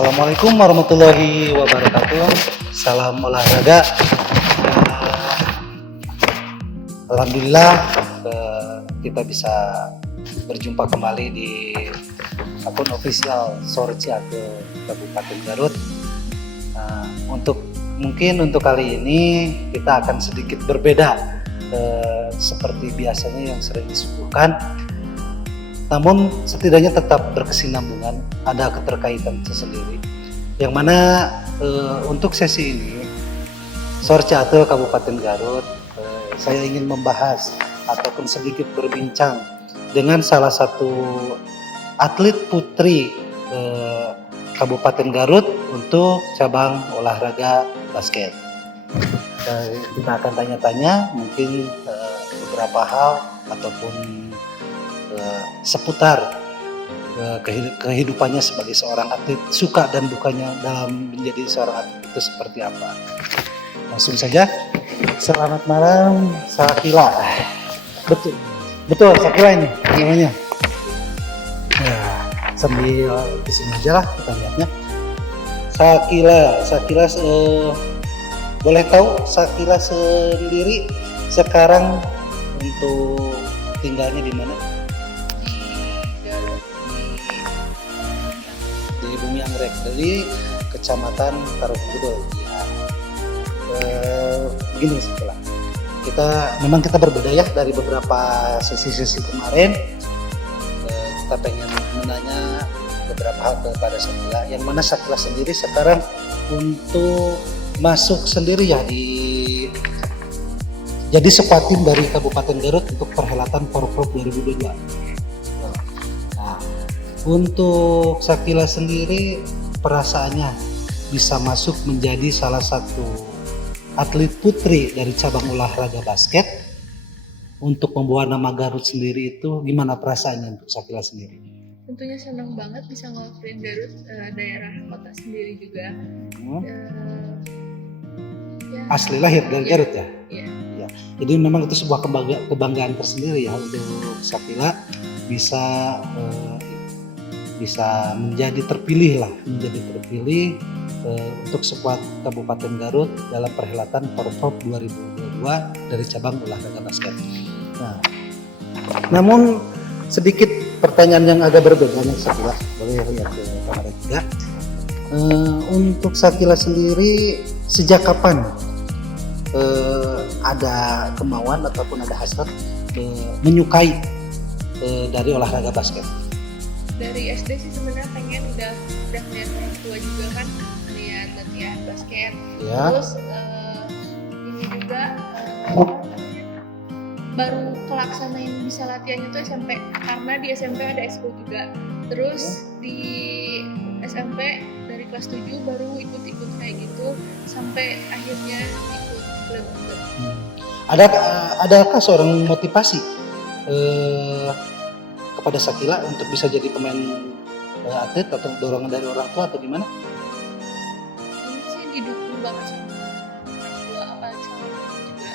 Assalamualaikum warahmatullahi wabarakatuh. Salam olahraga. Alhamdulillah kita bisa berjumpa kembali di akun official Sorcia ke Kabupaten Garut. Untuk kali ini kita akan sedikit berbeda seperti biasanya yang sering disuguhkan. Namun setidaknya tetap berkesinambungan, ada keterkaitan tersendiri. Yang mana untuk sesi ini Sorcia Kabupaten Garut, saya ingin membahas ataupun sedikit berbincang dengan salah satu atlet putri Kabupaten Garut untuk cabang olahraga basket. Kita akan tanya-tanya mungkin beberapa hal ataupun seputar kehidupannya sebagai seorang atlet, suka dan dukanya dalam menjadi seorang atlet itu seperti apa. Langsung saja. Selamat malam Sakila. Betul Sakila ini namanya. Ya, sambil di sini aja lah kita lihatnya. Sakila boleh tahu Sakila sendiri sekarang untuk tinggalnya di mana? Di Bumi Anggrek, dari Kecamatan Tarogongkidul. Begini setelah memang kita berbeda ya dari beberapa sesi-sesi kemarin. Kita pengen menanya beberapa hal kepada Sakila, yang mana Sakila sendiri sekarang untuk masuk sendiri ya jadi squad tim dari Kabupaten Garut untuk perhelatan Porprov 2022. Nah, untuk Sakila sendiri perasaannya bisa masuk menjadi salah satu atlet putri dari cabang olahraga basket untuk membawa nama Garut sendiri, itu gimana perasaannya untuk Sakila sendiri? Tentunya senang banget bisa ngelakuin Garut, daerah kota sendiri juga. Asli lahir dari Garut ya? Iya. Ya. Jadi memang itu sebuah kebanggaan tersendiri ya untuk Sakila bisa menjadi terpilih untuk skuad Kabupaten Garut dalam perhelatan Porprov 2022 dari cabang olahraga basket. Nah, namun sedikit pertanyaan yang agak berbeda nih Sakila, boleh lihat ke kamera juga. Untuk Sakila sendiri sejak kapan ada kemauan ataupun ada hasrat menyukai dari olahraga basket? Dari SD sih sebenarnya pengen udah ngeliat orang tua juga kan lihat latihan basket. Ya. Terus ini juga baru kelaksanain bisa latihannya tuh SMP, karena di SMP ada eskul juga. Terus di SMP dari kelas 7 baru ikut-ikut kayak gitu sampai akhirnya ikut klub. Adakah seorang motivasi kepada Sakila untuk bisa jadi pemain atlet atau dorongan dari orang tua atau gimana? Ini sih didukung banget sama orang tua, apalagi sama orang tua juga.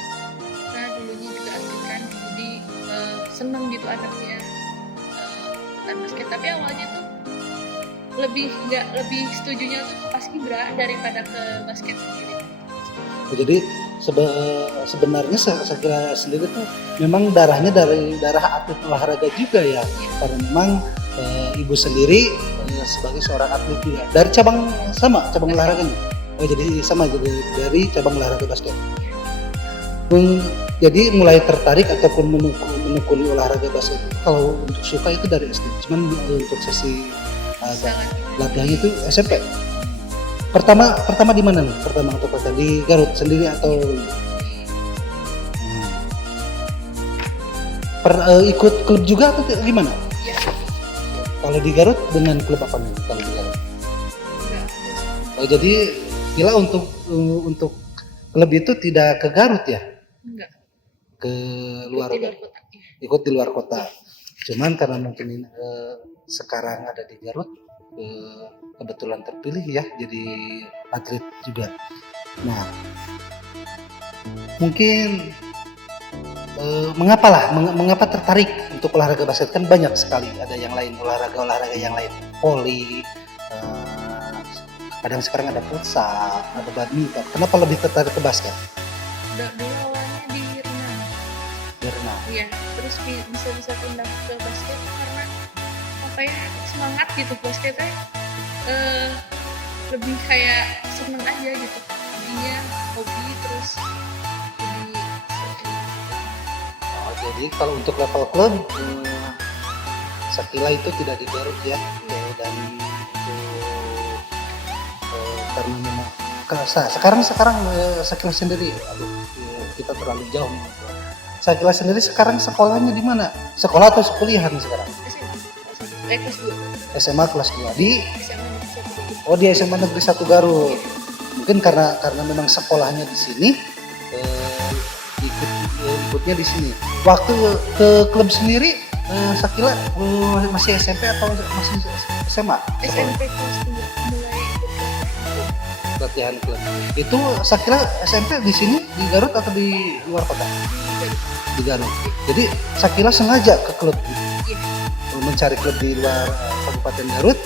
Nah dulunya juga atlet kan, jadi seneng gitu anaknya ikutan basket. Tapi awalnya tuh lebih setujunya tuh ke paskibra daripada ke basket sendiri. Jadi sebenarnya Sakila sendiri tuh memang darahnya dari darah atlet olahraga juga ya, karena memang ibu sendiri sebagai seorang atlet juga dari cabang olahraganya. Jadi sama dari cabang olahraga basket. Jadi mulai tertarik ataupun menekuni olahraga basket kalau untuk suka itu dari SD. Cuman untuk sesi latihannya itu SMP. Pertama di mana nih? Pertama di Garut sendiri atau ikut klub juga atau gimana? Iya. Kalau di Garut dengan klub apa nih kalau di Garut? Jadi gila untuk klub itu tidak ke Garut ya? Enggak. Ke luar kota. Ikut di luar kota. Cuman karena mungkin sekarang ada di Garut, kebetulan terpilih ya jadi atlet juga. Nah, mungkin mengapa tertarik untuk olahraga basket? Kan banyak sekali, ada yang lain olahraga yang lain, voli, kadang sekarang ada futsal, ada badminton. Kenapa lebih tertarik ke basket? Dulu awalnya di renang. Berenang. Iya, terus bisa pindah ke basket karena apa ya, semangat gitu basketnya, lebih kayak seneng aja gitu, jadinya hobi terus jadi Oh, jadi kalau untuk level klub, Sakila itu tidak di Garut ya, dan untuk karena memang sekarang Sakila sendiri, aduh, kita terlalu jauh nih. Sakila sendiri sekarang sekolahnya di mana? Sekolah atau sekuliahan sekarang? kelas 2 SMA kelas 2 di SMA Negeri 1. di SMA Negeri 1 Garut. Mungkin karena memang sekolahnya di sini, ikutnya di sini. Waktu ke klub sendiri, Sakila masih SMP atau masih SMA? SMP kelas 2 mulai ikut Latihan klub. Itu Sakila SMP di sini di Garut atau di luar kota? Di Garut. Jadi Sakila sengaja ke klub, mencari klub di luar Kabupaten Garut,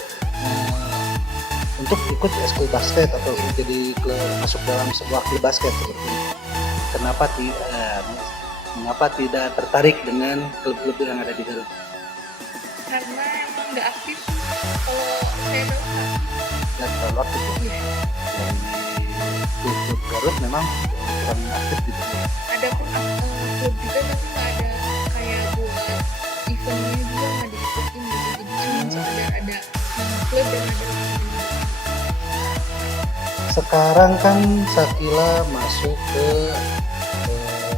untuk ikut ekskul basket atau jadi masuk dalam sebuah klub basket seperti ini. Mengapa tidak tertarik dengan klub-klub yang ada di Garut? karena emang nggak aktif. Kalau saya tahu nggak aktif. Dan kalau waktu itu Iya. dari klub Garut memang kurang aktif gitu. Ada pun klub juga tapi nggak ada kayak buat eventnya juga nggak diikutin gitu, jadi cuma sekedar ada klub dan ada event. Sekarang kan Sakila masuk ke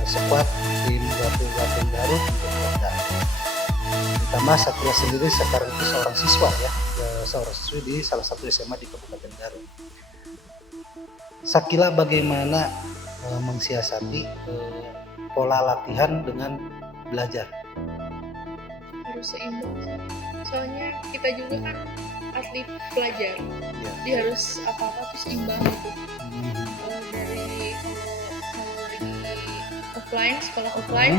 squad tim Batu Garut untuk Polda. Ditambah Sakila sendiri sekarang itu seorang siswa ya, seorang siswi di salah satu SMA di Kabupaten Garut. Sakila bagaimana mensiasati pola latihan dengan belajar? Harus seimbang sih. Soalnya kita juga kan atlet pelajar, Ya. jadi harus apa-apa tuh seimbang gitu. Dari kalau lagi offline, sekolah offline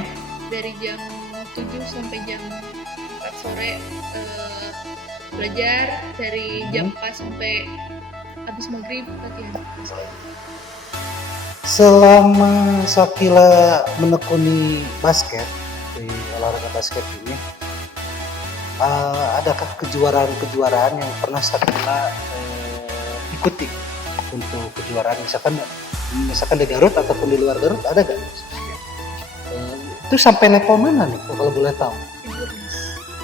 dari jam 7 sampai jam 4 sore belajar, dari jam 4 sampai habis maghrib latihan. Selama Sakila menekuni basket, di olahraga basket ini, adakah kejuaraan-kejuaraan yang pernah Sakila ikuti untuk kejuaraan misalkan di Garut ataupun di luar Garut, ada gak? Itu sampai level mana nih kalau boleh tahu? Figurnas.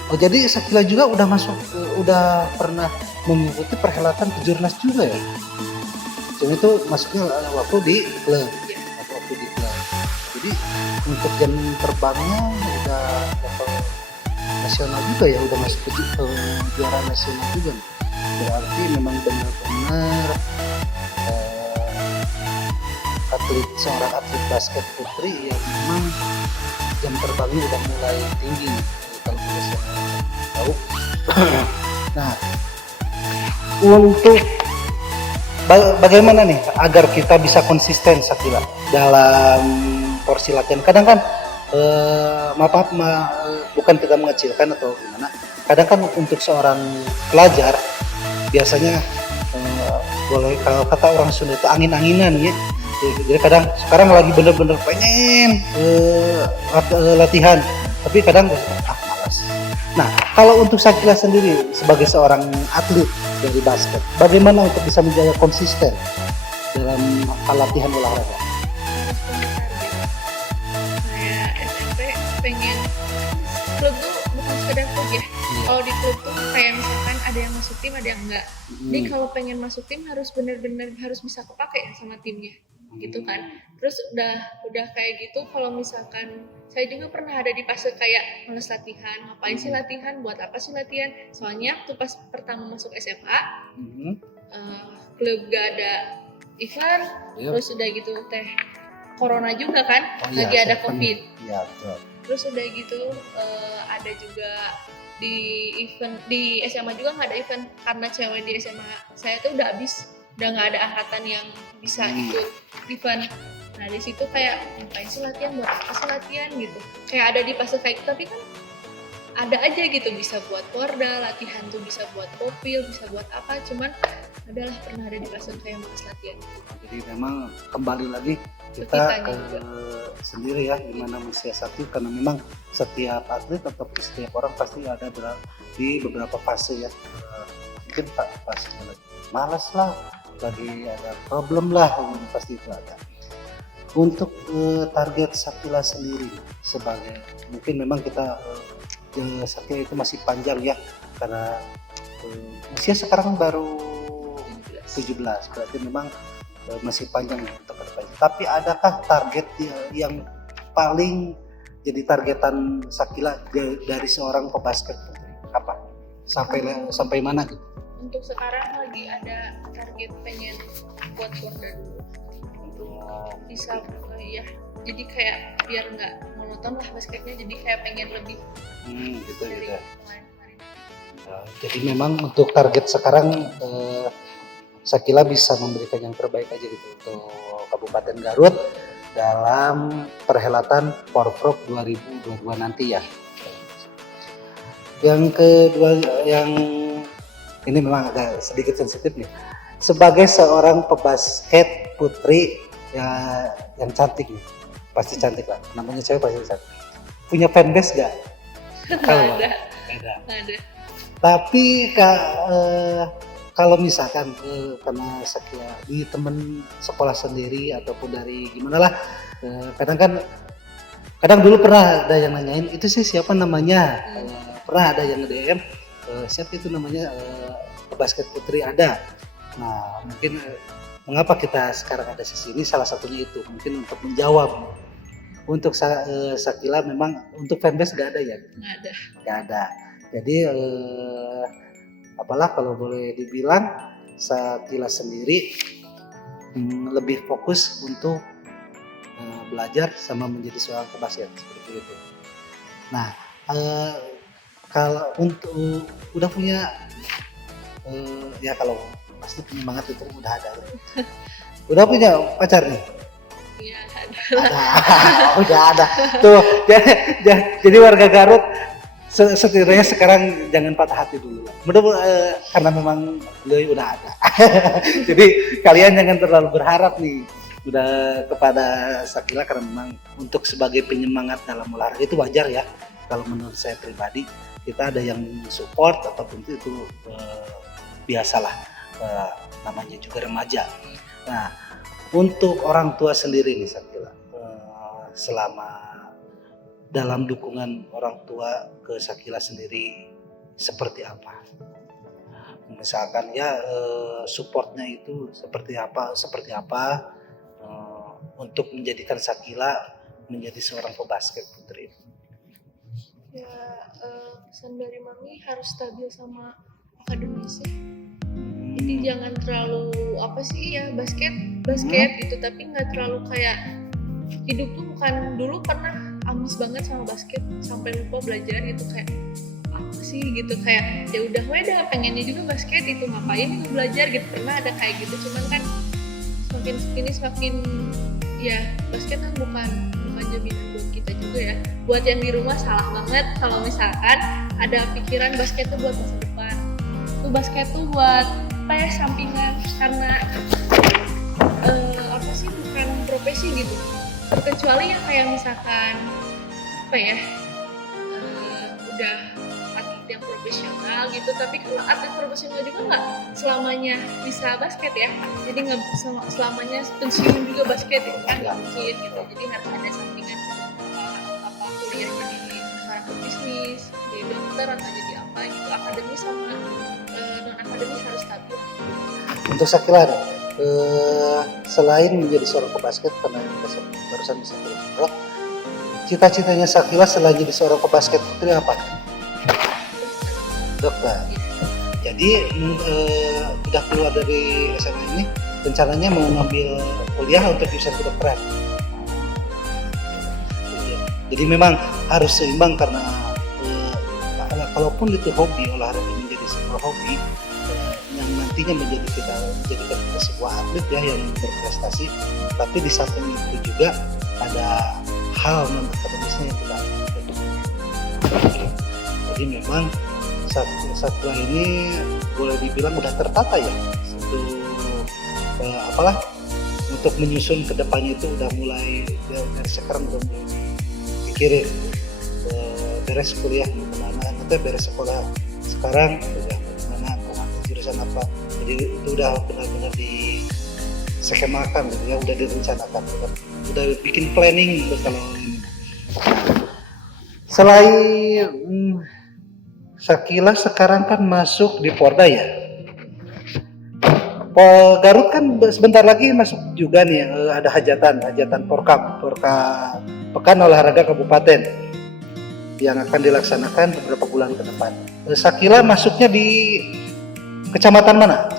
Oh, jadi Sakila juga udah udah pernah mengikuti perhelatan kejurnas juga ya? Jadi itu masuknya waktu di klub. Iya. Waktu di klub. Jadi untuk jam terbangnya udah level nasional juga ya, udah masuk ke juara nasional juga. Berarti memang benar-benar seorang atlet basket putri yang memang jam terbangnya udah mulai tinggi kalau bisa tahu. Nah, untuk bagaimana nih agar kita bisa konsisten Sakila dalam porsi latihan? Kadang kan bukan kita mengecilkan atau gimana. Kadang kan untuk seorang pelajar biasanya boleh kalau kata orang Sunda itu angin-anginan ya. Jadi kadang sekarang lagi bener-bener pengen latihan, tapi kadang malas. Nah, kalau untuk Sakila sendiri sebagai seorang atlet dari basket, bagaimana untuk bisa menjaga konsisten dalam latihan olahraga? Harus punya target. Kayak SMP pengen klub tuh bukan sekedar klub ya. Kalau di klub tuh kayak misalkan ada yang masuk tim, ada yang enggak. Jadi kalau pengen masuk tim harus benar-benar harus bisa kepake sama timnya, gitu kan. Terus udah kayak gitu, kalau misalkan saya juga pernah ada di fase kayak males latihan, ngapain sih latihan, buat apa sih latihan? Soalnya tuh pas pertama masuk SMA, klub gak ada event, terus udah gitu teh corona juga kan, lagi ada covid. Ya, betul. Terus udah gitu ada juga di event di SMA juga nggak ada event karena cewek di SMA saya tuh udah nggak ada angkatan yang bisa ikut event. Nah di situ kayak ngapain sih latihan, buat apa sih latihan gitu, kayak ada di fase kayak gitu. Tapi kan ada aja gitu, bisa buat porda, latihan tuh bisa buat popil, bisa buat apa, cuman adalah pernah ada di fase kayak malas latihan. Jadi memang kembali lagi kita Kitanya ke juga. sendiri ya gimana mensiasati, karena memang setiap atlet atau setiap orang pasti ada di beberapa fase ya. Mungkin fasenya lagi malas lah, lagi ada problem lah, pasti itu ada. Untuk target Sakila sendiri sebagai, mungkin memang kita Sakila itu masih panjang ya, karena usia sekarang baru 17, berarti memang masih panjang untuk ke depan. Tapi adakah target yang paling jadi targetan Sakila dari seorang pebasket putri? Apa? Sampai mana gitu? Untuk sekarang lagi ada target pengen buat porda dulu. Bisa ya, jadi kayak biar nggak monoton lah basketnya, jadi kayak pengen lebih Gitu dari gitu. kemarin-kemarin. Jadi memang untuk target sekarang Sakila bisa memberikan yang terbaik aja gitu untuk Kabupaten Garut dalam perhelatan Porprov 2022 nanti ya. Yang kedua, yang ini memang agak sedikit sensitif nih. Sebagai seorang pebasket putri ya, yang cantik nih, pasti cantik lah. Namanya cewek pasti cantik. Punya fanbase gak? Nggak ada. Ada. Tapi kalau misalkan karena Sakila di temen sekolah sendiri ataupun dari gimana lah, kadang dulu pernah ada yang nanyain itu sih siapa namanya, pernah ada yang nge-DM siapa itu namanya, basket putri ada. Nah mungkin mengapa kita sekarang ada di sini, salah satunya itu mungkin untuk menjawab. Untuk Sakila memang untuk fanbase gak ada ya? Gak ada. Jadi apalah kalau boleh dibilang Sakila sendiri lebih fokus untuk belajar sama menjadi seorang pebasket seperti itu. Nah kalau untuk udah punya ya kalau pasti penyemangat itu udah ada. Udah punya pacar nih? Iya ada. Udah ada. Tuh jadi warga Garut setidaknya sekarang jangan patah hati dulu. Mudah-mudahan karena memang beliau udah ada. Jadi kalian jangan terlalu berharap nih udah kepada Sakila, karena memang untuk sebagai penyemangat dalam olahraga itu wajar ya. Kalau menurut saya pribadi, kita ada yang support ataupun itu biasalah, namanya juga remaja. Nah, untuk orang tua sendiri nih Sakila, selama dalam dukungan orang tua ke Sakila sendiri seperti apa? Misalkan ya supportnya itu seperti apa untuk menjadikan Sakila menjadi seorang pebasket putri. Ya pesan dari mami harus stabil sama akademisnya. Jadi jangan terlalu apa sih ya basket gitu, tapi nggak terlalu kayak hidup tuh bukan, dulu pernah ambis banget sama basket sampai lupa belajar gitu, kayak apa sih gitu, kayak ya udah pengennya juga basket itu, ngapain itu belajar gitu, pernah ada kayak gitu. Cuman kan semakin ya basket kan bukan jaminan buat kita juga ya. Buat yang di rumah salah banget kalau misalkan ada pikiran basket tuh buat masa depan, tuh basket tuh buat apa ya, sampingan, karena apa sih, bukan profesi gitu. Kecuali yang kayak misalkan apa ya, udah atlet yang profesional gitu. Tapi kalau atlet profesional juga nggak selamanya bisa basket ya, jadi nggak selamanya pensiun juga basket itu kan nggak mungkin gitu. Jadi harus ada sampingan apa kuliah jadi seorang pebisnis, jadi dokter atau jadi apa gitu. Akademis sama non akademis harus stabil. Untuk Sakila, selain menjadi seorang pebasket, karena kita barusan bisa ngobrol, cita-citanya Sakila selain jadi seorang pebasket putri apa? Dokter. Jadi udah keluar dari SMA ini, rencananya mau ngambil kuliah untuk jurusan kedokteran. Jadi memang harus seimbang, karena kalaupun itu hobi, olahraga menjadi sebuah hobi yang nantinya menjadikan kita sebuah atlet ya yang berprestasi, tapi di samping itu juga ada hal non akademisnya yang kita Jadi memang Sakila ini boleh dibilang udah tertata ya untuk menyusun ke depannya itu udah mulai dari sekarang udah mulai pikirin beres kuliah nanti beres sekolah sekarang udah bagaimana mau ambil jurusan apa, jadi itu udah benar-benar diskemakan gitu ya, udah direncanakan, udah bikin planning gitu. Kalau selain Sakila sekarang kan masuk di Porda ya. Garut kan sebentar lagi masuk juga nih, ada hajatan Porkap, Pekan Olahraga Kabupaten yang akan dilaksanakan beberapa bulan ke depan. Sakila masuknya di kecamatan mana?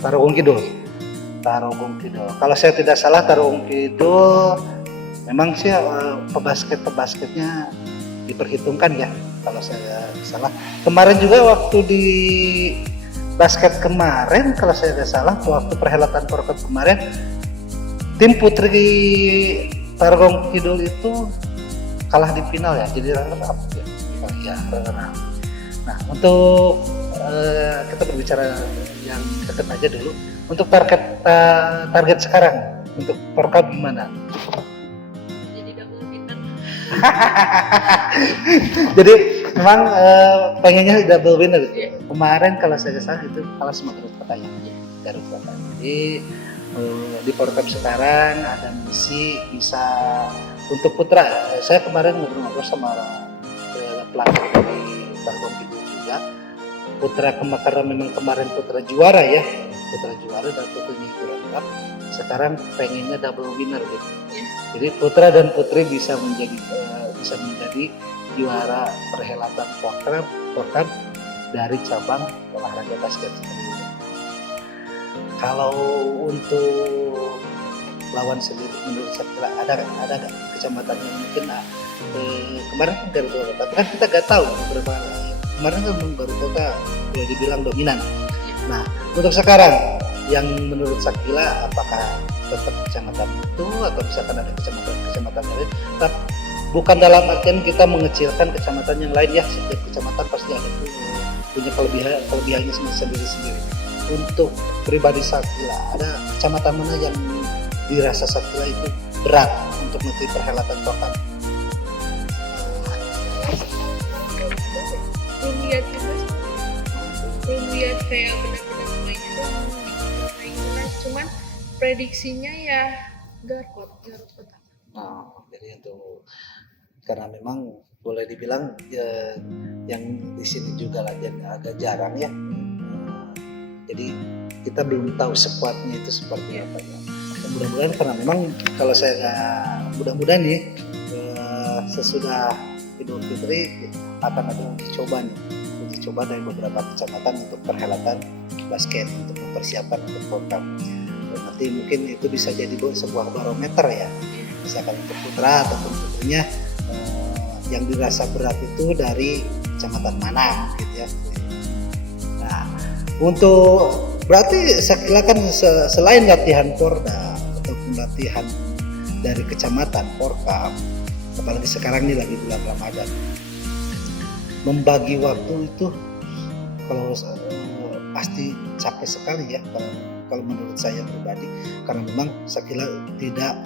Tarogong Kidul. Kalau saya tidak salah Tarogong Kidul memang sih pebasketnya diperhitungkan ya, kalau saya salah. Kemarin juga waktu di basket kemarin, kalau saya tidak salah, waktu perhelatan Porkap kemarin, tim putri Tarogong Kidul itu kalah di final ya, jadi runner up ya. Nah, untuk kita berbicara yang dekat aja dulu. Untuk target sekarang untuk Porkap gimana? Jadi double winner. Jadi memang pengennya double winner. Yeah. Kemarin kalau saya salah itu kalah sama Garut Kota ya. Garut Kota. Jadi di Porkap sekarang ada misi bisa untuk putra. Saya kemarin ngobrol sama pelatih dari Tarogong Kidul juga. Putra karena memang kemarin putra juara ya, dan putrinya itu runner up. Sekarang pengennya double winner gitu. Yeah. Jadi putra dan putri bisa menjadi juara perhelatan Porkap dari cabang olahraga basket. Kalau untuk lawan sendiri menurut Sakila ada nggak kecamatan yang mungkin kemarin kan Garut Kota kan kita nggak tahu beberapa kemarin kan Garut Kota boleh dibilang dominan. Nah untuk sekarang yang menurut Sakila apakah tetap kecamatan itu atau misalkan ada kecamatan lain, tapi bukan dalam artian kita mengecilkan kecamatan yang lain ya, setiap kecamatan pasti ada punya kelebihannya sendiri-sendiri. Untuk pribadi Sakila, ada kecamatan mana yang dirasa Sakila itu berat untuk nanti perhelatan Porkap? Belum lihat kayak benar-benar mainnya tuh cuman prediksinya ya Garut Kota. Jadi itu karena memang boleh dibilang ya, yang di sini juga lagi agak jarang ya. Jadi kita belum tahu sekuatnya itu seperti apa ya. Mudah-mudahan karena memang kalau saya mudah-mudahan nih sesudah Idul Fitri akan ada uji coba dari beberapa kecamatan untuk perhelatan basket untuk mempersiapkan untuk Porkap. Nanti mungkin itu bisa jadi sebuah barometer ya, misalkan untuk putra ataupun putrinya yang dirasa berat itu dari kecamatan mana gitu ya. Nah untuk berarti Sakila kan selain latihan Porda ataupun latihan dari kecamatan Porkap, apalagi sekarang ini lagi bulan Ramadan, membagi waktu itu kalau pasti capek sekali ya kalau menurut saya pribadi, karena memang Sakila tidak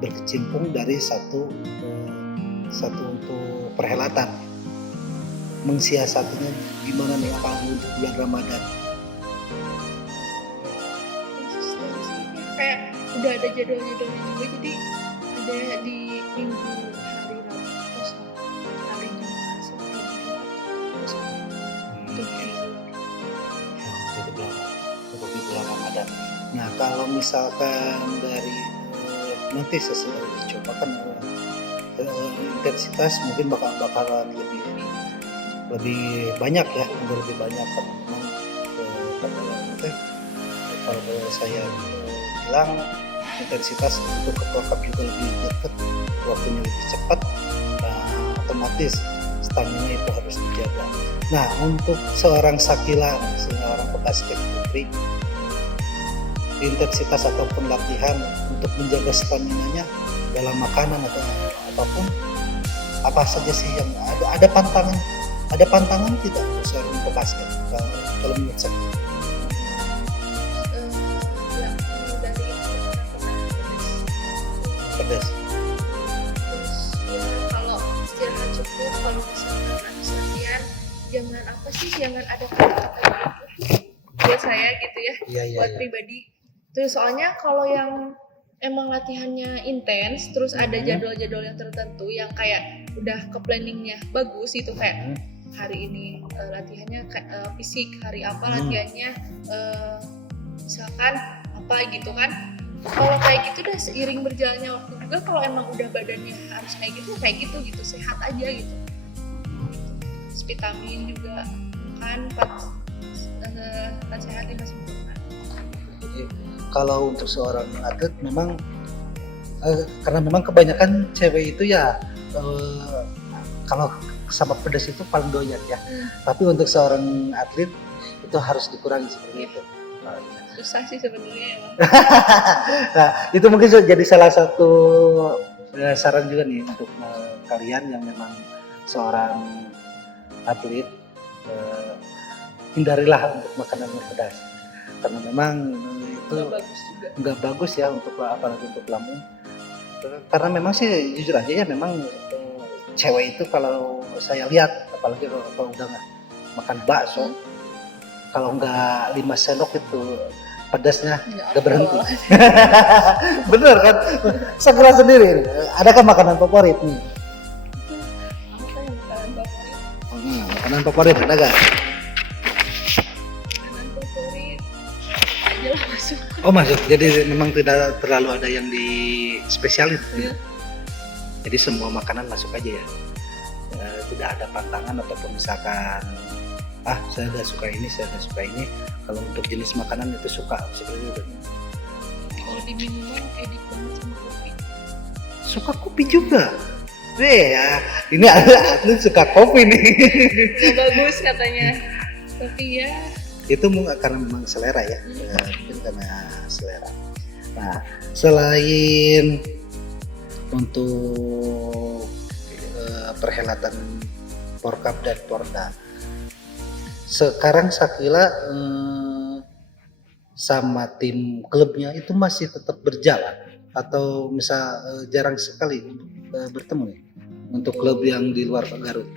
berkecimpung dari satu untuk perhelatan. Mensiasatinya gimana nih apalagi untuk bulan Ramadan? Konsistensinya kayak udah ada jadwal-jadwalnya juga, jadi ada di minggu hari Rabu kosong, hari Jumat sampai kosong untuk di bulan Ramadan. Nah kalau misalkan dari nanti sesudah dicoba kan intensitas mungkin bakalan lebih banyak ya, lebih banyak karena memang kalau saya bilang intensitas untuk ke Porkap juga lebih dekat, waktunya lebih cepat, otomatis stamina itu harus dijaga. Nah untuk seorang Sakila, seorang pebasket putri, intensitas ataupun latihan untuk menjaga stamina-nya dalam makanan atau apapun Apa saja sih yang ada pantangan tidak untuk seorang pebasket kalau menurut saya? yang dari Pedas. terus ya, kalau istirahat cukup, kalau misalkan habis latihan jangan apa sih, jangan ada kata-kata gitu buat saya gitu ya, Iya, buat pribadi. Terus soalnya kalau yang emang latihannya intens, terus ada jadwal-jadwal yang tertentu yang kayak udah ke planningnya bagus itu, kayak hari ini latihannya fisik, hari apa latihannya misalkan apa gitu kan. Kalau kayak gitu udah seiring berjalannya waktu juga, kalau emang udah badannya harus kayak gitu sehat aja gitu. Terus vitamin juga kan, empat sehat 5 sempurna. Jadi kalau untuk seorang atlet memang karena memang kebanyakan cewek itu ya kalau sama pedas itu paling doyan ya. Tapi untuk seorang atlet itu harus dikurangi seperti itu. Susah sih sebenarnya emang. Nah, itu mungkin jadi salah satu saran juga nih untuk kalian yang memang seorang atlet, hindarilah untuk makanan yang pedas karena memang itu nggak bagus ya untuk apalagi untuk lambung. Karena memang sih jujur aja ya, memang cewek itu kalau saya lihat apalagi kalau udah makan bakso, kalau nggak 5 sendok itu pedasnya nggak berhenti. Bener kan? Segera sendiri. Adakah makanan favorit nih? Apa yang makanan favorit? Makanan favorit ada nggak? Makanan favorit aja lah masuk. Oh masuk. Jadi memang tidak terlalu ada yang di spesialis. Iya. Jadi semua makanan masuk aja ya. Tidak ada pantangan ataupun misalkan saya nggak suka ini, saya nggak suka ini. Kalau untuk jenis makanan itu suka seperti itu. Kalau di minuman edik banget sama kopi. Suka kopi juga. Ya, ini atlet suka kopi nih. Ya, bagus katanya. Tapi ya Itu karena memang selera ya. Mungkin karena selera. Nah, selain untuk perhelatan Porkap dan Porda, sekarang Shakila sama tim klubnya itu masih tetap berjalan atau misal jarang sekali bertemu nih untuk klub yang di luar Garut?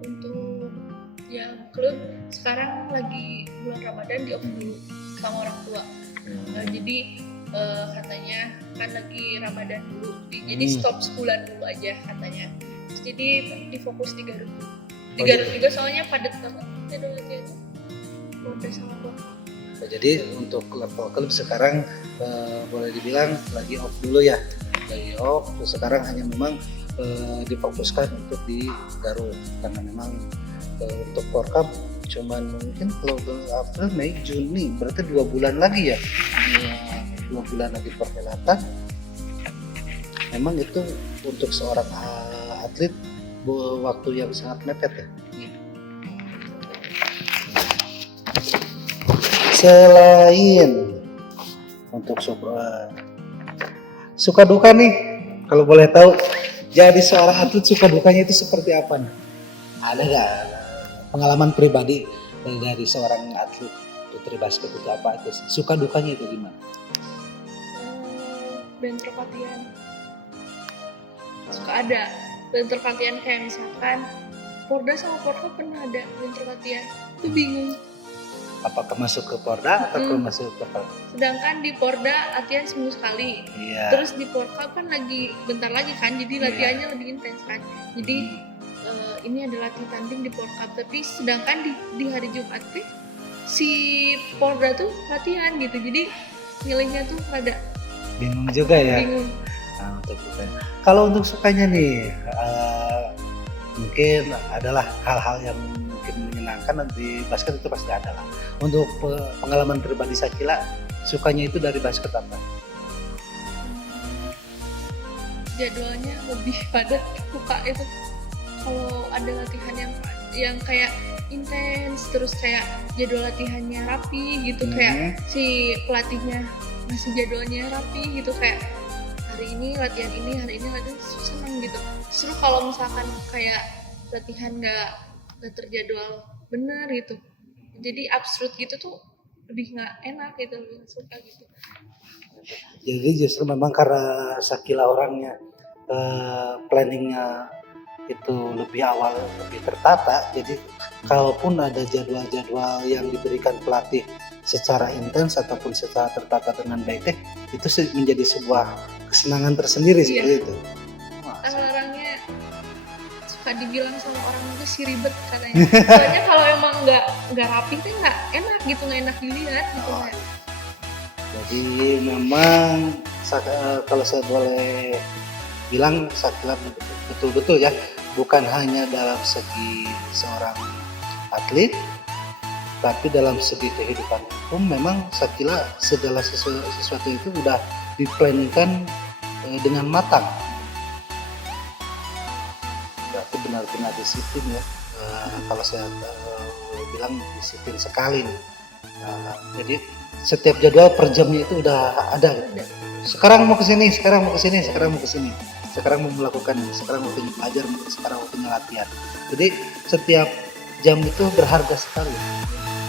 untuk yang klub sekarang lagi bulan Ramadan di off dulu sama orang tua. Jadi katanya kan lagi Ramadan dulu, jadi stop sebulan dulu aja katanya. Terus jadi difokus di Garut. Di Garut juga soalnya padat banget jadwal latihannya. Udah sama Porkap. Jadi untuk klub sekarang boleh dibilang lagi off dulu ya, lagi off. Terus sekarang hanya memang difokuskan untuk di Garut karena memang untuk Porkap cuman mungkin kalau April, Mei, Juni berarti 2 bulan lagi ya, 2 bulan lagi perhelatan. Memang itu untuk seorang atlet waktu yang sangat mepet ya. Selain untuk suka duka nih, kalau boleh tahu, jadi seorang atlet suka dukanya itu seperti apa nih? Ada nggak pengalaman pribadi dari seorang atlet putri basket itu apa itu? Suka dukanya itu gimana? Bentrok latihan. Suka ada bentrok latihan kayak misalkan Porda sama Porkap pernah ada bentrok latihan. Itu bingung. Apakah masuk ke Porda atau masuk ke Porkap? Sedangkan di Porda latihan seminggu sekali. Iya. Terus di Porkap kan lagi bentar lagi kan, jadi latihannya lebih intens kan. Jadi ini ada latih tanding di Porkap, tapi sedangkan di hari Jumat si Porda tuh latihan gitu. Jadi milihnya tuh rada Bingung juga ya. bingung. Nah, untuk sukanya. Kalau untuk sukanya nih, mungkin adalah hal-hal yang mungkin menyenangkan di basket itu pasti ada lah. Untuk pengalaman pribadi Shakila, sukanya itu dari basket apa? Jadwalnya lebih padat, suka itu kalau ada latihan yang kayak intens, terus kayak jadwal latihannya rapi gitu, kayak si pelatihnya ngasih jadwalnya rapi gitu, kayak hari ini latihan ini, hari ini latihan, seneng gitu. Justru kalau misalkan kayak latihan nggak terjadwal benar gitu, jadi absurd gitu tuh lebih nggak enak gitu, lebih nggak suka gitu. Jadi justru memang karena Sakila orangnya planningnya itu lebih awal, lebih tertata, jadi kalaupun ada jadwal-jadwal yang diberikan pelatih secara intens ataupun secara tertata dengan baik, itu menjadi sebuah kesenangan tersendiri Iya. seperti itu. Kan orangnya suka dibilang sama orang itu si ribet katanya. Soalnya kalau emang nggak rapi tuh nggak enak gitu, nggak enak dilihat gitu kan. Jadi memang kalau saya boleh bilang Sakila betul-betul ya, bukan hanya dalam segi seorang atlet, tapi dalam segi kehidupan pun memang Sakila segala sesuatu itu udah diplankan dengan matang. Berarti benar-benar disiplin ya. Kalau saya bilang disiplin sekali nih. Jadi setiap jadwal per jamnya itu udah ada. Sekarang mau ke sini, sekarang mau ke sini, sekarang mau ke sini. Sekarang mau melakukan ini, sekarang waktunya belajar, sekarang waktunya latihan. Jadi setiap jam itu berharga sekali.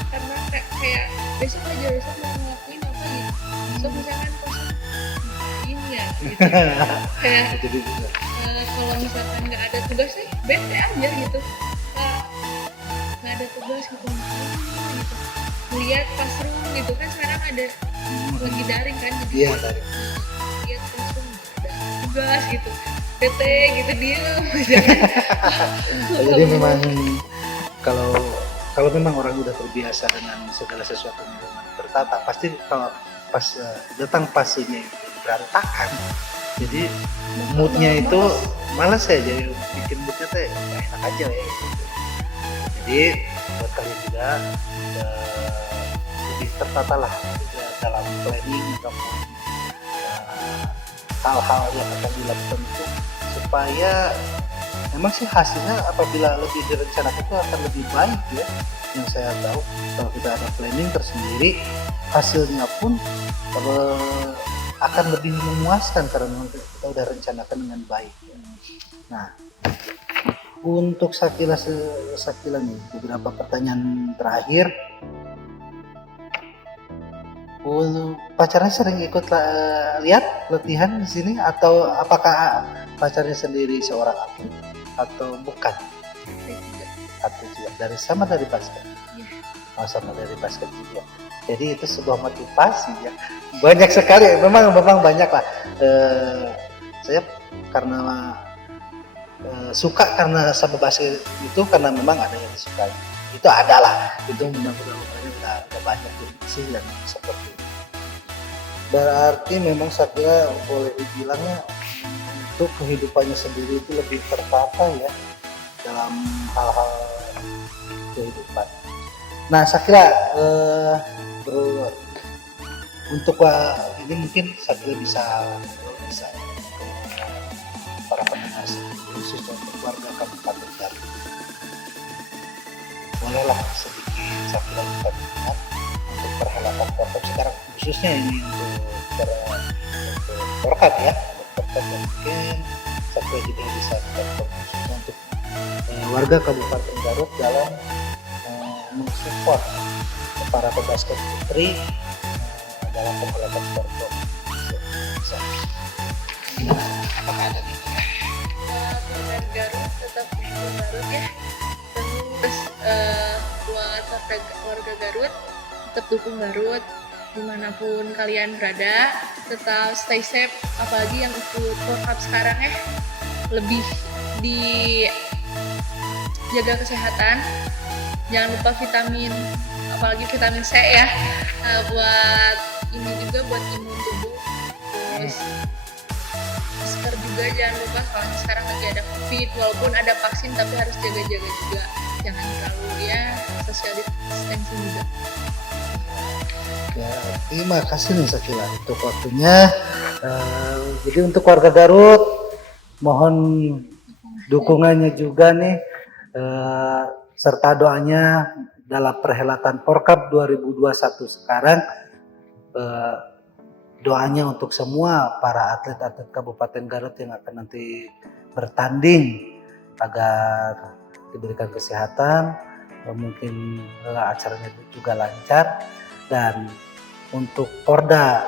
Karena kayak besok aja besok mau ngelakuin apa gitu. So misalkan kosong ini ya gitu. Kayak Jadi kalau misalkan nggak ada tugas sih bete aja gitu. Nggak ada tugas gitu. Gitu. Lihat classroom gitu kan sekarang ada lagi daring kan, jadi iya tadi. lihat classroom ada tugas gitu, bete gitu diem. Jadi memang kalau memang orang udah terbiasa dengan segala sesuatu yang tertata, pasti kalau pas datang pastinya itu berantakan, jadi moodnya itu malas ya, jadi bikin moodnya teh enak aja ya. Jadi buat kalian juga lebih tertata lah dalam planning ataupun hal-hal yang akan dilakukan itu, supaya memang sih hasilnya apabila lebih direncanakan itu akan lebih baik ya. Yang saya tahu kalau kita ada planning tersendiri, hasilnya pun akan lebih memuaskan karena kita udah rencanakan dengan baik ya. Nah, untuk Sakila nih beberapa pertanyaan terakhir. Pacarnya sering ikut lihat latihan di sini, atau apakah pacarnya sendiri seorang atlet atau bukan? Atlet juga dari basket. Oh, sama dari basket juga. Jadi itu sebuah motivasi ya. Banyak sekali, memang banyak lah. Saya karena suka karena sama basket itu karena memang ada yang disukai. Itu adalah itu mudah-mudahan udah banyak sih yang seperti itu. Berarti memang saya boleh dibilangnya untuk kehidupannya sendiri itu lebih tertata ya dalam hal-hal kehidupan. Nah, saya kira untuk ini mungkin saya kira bisa para pendengar khusus untuk warga Kabupaten Garut. Bolehlah sedikit saya kira kita lihat untuk perhelatan Porkap sekarang, khususnya ini untuk Porkap ya, untuk Porkap yang mungkin saya kira juga bisa khususnya untuk warga Kabupaten Garut dalam mensupport para pebasket putri dalam perhelatan Porkap. Apakah ada nih? Buat Garut tetap dukung Garut ya. Terus buat warga Garut tetap dukung Garut dimanapun kalian berada, tetap stay safe, apalagi yang ikut World Cup sekarang ya, lebih dijaga kesehatan, jangan lupa vitamin, apalagi vitamin C ya, buat ini juga buat imun tubuh. Terus masker juga jangan lupa, soalnya sekarang lagi ada COVID, walaupun ada vaksin tapi harus jaga-jaga juga, jangan terlalu ya social distancing juga. Ya, terima kasih nih Sakila untuk waktunya. Jadi untuk warga Garut mohon dukungannya juga nih, serta doanya dalam perhelatan Porkap 2021 sekarang. doanya untuk semua para atlet-atlet Kabupaten Garut yang akan nanti bertanding agar diberikan kesehatan, mungkin acaranya juga lancar. Dan untuk Porda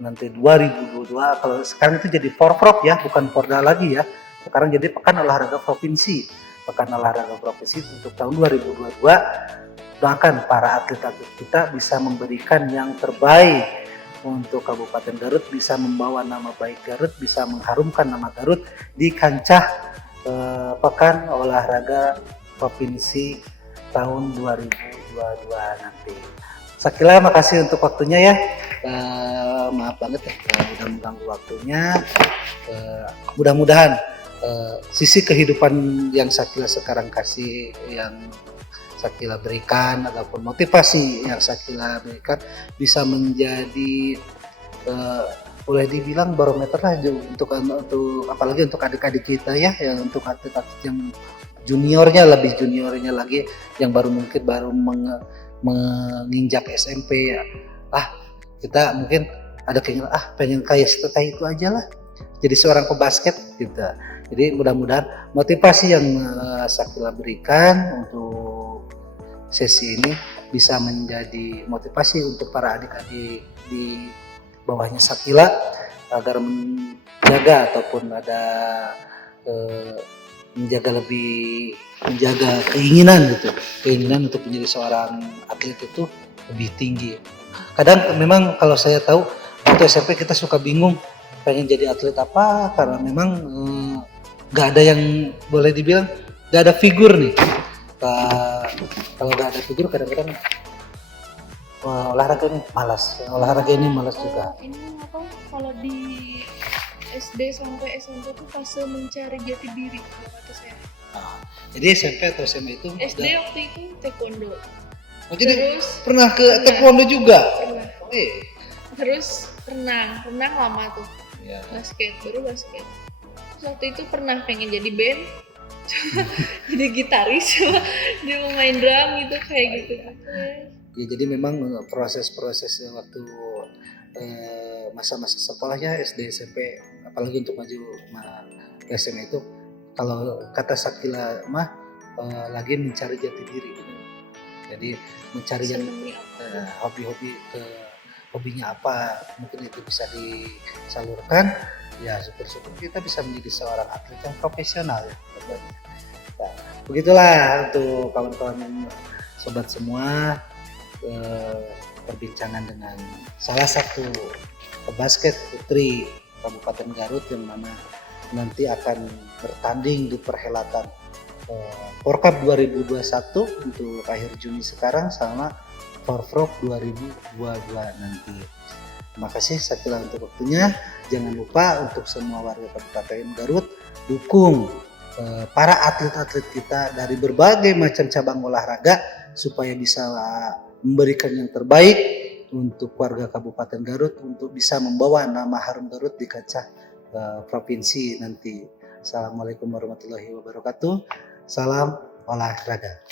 nanti 2022, kalau sekarang itu jadi Porprov ya, bukan Porda lagi ya. Sekarang jadi Pekan Olahraga Provinsi. Pekan Olahraga Provinsi untuk tahun 2022, doakan para atlet-atlet kita bisa memberikan yang terbaik untuk Kabupaten Garut, bisa membawa nama baik Garut, bisa mengharumkan nama Garut di kancah Pekan Olahraga Provinsi tahun 2022 nanti. Sakila, makasih untuk waktunya ya. Maaf banget ya udah mengganggu waktunya. Mudah-mudahan sisi kehidupan yang Sakila sekarang kasih, yang Sakila berikan, ataupun motivasi yang Sakila berikan bisa menjadi boleh dibilang barometer lah untuk apalagi untuk adik-adik kita ya, yang untuk atlet-atlet yang lebih juniornya lagi, yang mungkin baru menginjak SMP ya. Kita mungkin ada keinginan pengen kayak setelah itu aja lah, jadi seorang pebasket gitu. Jadi mudah-mudahan motivasi yang Sakila berikan untuk sesi ini bisa menjadi motivasi untuk para adik-adik di bawahnya Sakila agar menjaga ataupun ada menjaga keinginan untuk menjadi seorang atlet itu lebih tinggi. Kadang memang kalau saya tahu waktu SMP kita suka bingung pengen jadi atlet apa, karena memang nggak ada yang boleh dibilang nggak ada figur nih. Kalau nggak ada figur kadang-kadang olahraga ini malas juga. Ini apa? Kalau di SD sampai SMP itu fase mencari jati diri kalau kata saya. Jadi SMP atau SMA itu SD waktu itu taekwondo. Jadi Terus pernah ke taekwondo juga? Pernah. Terus renang lama tuh. Ya. Basket. Terus waktu itu pernah pengen jadi band, jadi gitaris, dia mau main drum gitu kayak gitu. Ya, jadi memang proses-proses waktu masa-masa sekolahnya SD SMP, apalagi untuk maju SMA itu, kalau kata Sakila lagi mencari jati diri. Jadi mencari hobinya apa, mungkin itu bisa disalurkan. Ya syukur-syukur kita bisa menjadi seorang atlet yang profesional ya. Nah, begitulah untuk kawan-kawan sobat semua, perbincangan dengan salah satu pebasket putri Kabupaten Garut yang mana nanti akan bertanding di perhelatan Porkap 2021 untuk akhir Juni sekarang sama Porprov 2022 nanti. Terima kasih Sakila untuk waktunya. Jangan lupa untuk semua warga Kabupaten Garut dukung para atlet-atlet kita dari berbagai macam cabang olahraga supaya bisa memberikan yang terbaik untuk warga Kabupaten Garut, untuk bisa membawa nama harum Garut di kancah provinsi nanti. Assalamualaikum warahmatullahi wabarakatuh. Salam olahraga.